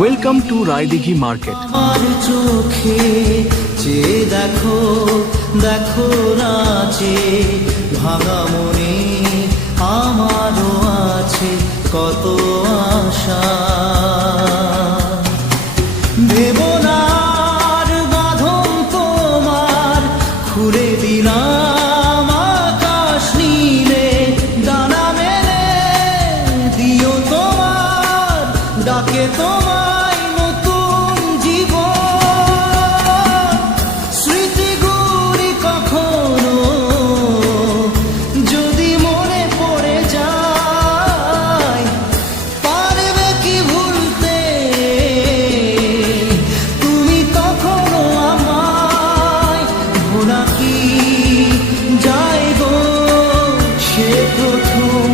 Welcome to Raidighi market. আমার চোখে চেয়ে দেখো, দেখো নাচে ভাঙা মনে আমারও আছে কত আশা। দেবনার বাঁধন তোমার খুলে দিলাম আকাশ নীলে, ডানা মেলে দিও তোমার ডাকে তোমায় নতুন জীবন। স্মৃতিগুলি কখনো যদি মনে পড়ে যায়, পারবে কি ভুলতে তুমি কখনো আমায়? ভোলা কি যায় গো সে প্রথম